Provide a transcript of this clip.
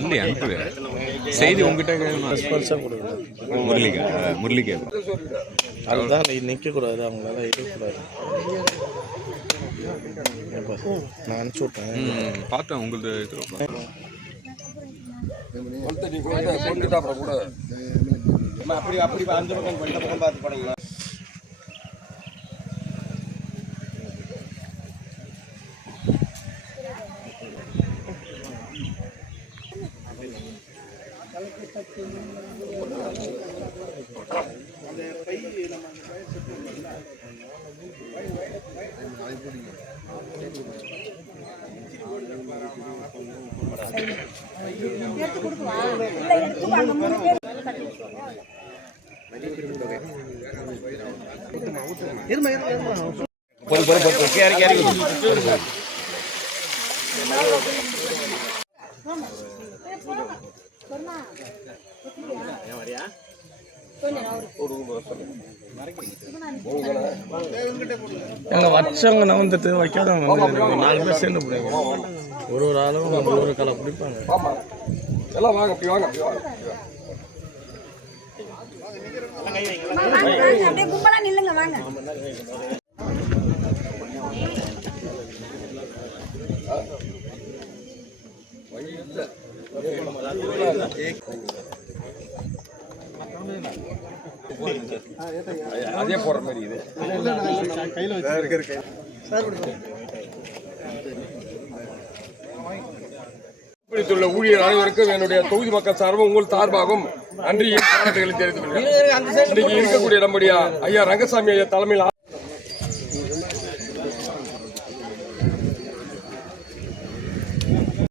இல்லையா? அனுப்புங்க. செய்தி உங்ககிட்ட முரளிகா முரளிகா. அதுதான் நீ நிற்கக்கூடாது அவங்களால இருக்கக்கூடாது. நான் அனுப்பிச்சி விட்டேன். பார்த்தேன் உங்களது இது. அப்படி அப்படி அஞ்சு பக்கம் கொண்ட பக்கம் பார்த்து போனீங்களா எங்க வச்சவங்க நவந்துட்டு வைக்காதவங்க வந்து நாலு பேர் சேர்ந்து பிடிங்க ஒரு ஒரு ஆளும் ஒரு ஒரு களை பிடிப்பாங்க. எல்லாம் வாங்க அப்படி வாங்க அப்படி வாங்க வாங்க, வாங்க, அப்படியே கும்பலா நில்லுங்க வாங்க. அதே போடுற மாதிரி இது. ஊழியர் அனைவருக்கும் என்னுடைய தொகுதி மக்கள் சார்பும் உங்கள் சார்பாகவும் நன்றியை பாராட்டுகளை தெரிவித்துக் கொள்கிறேன். இருக்கக்கூடிய நம்முடைய ஐயா ரங்கசாமி ஐயா தலைமையில்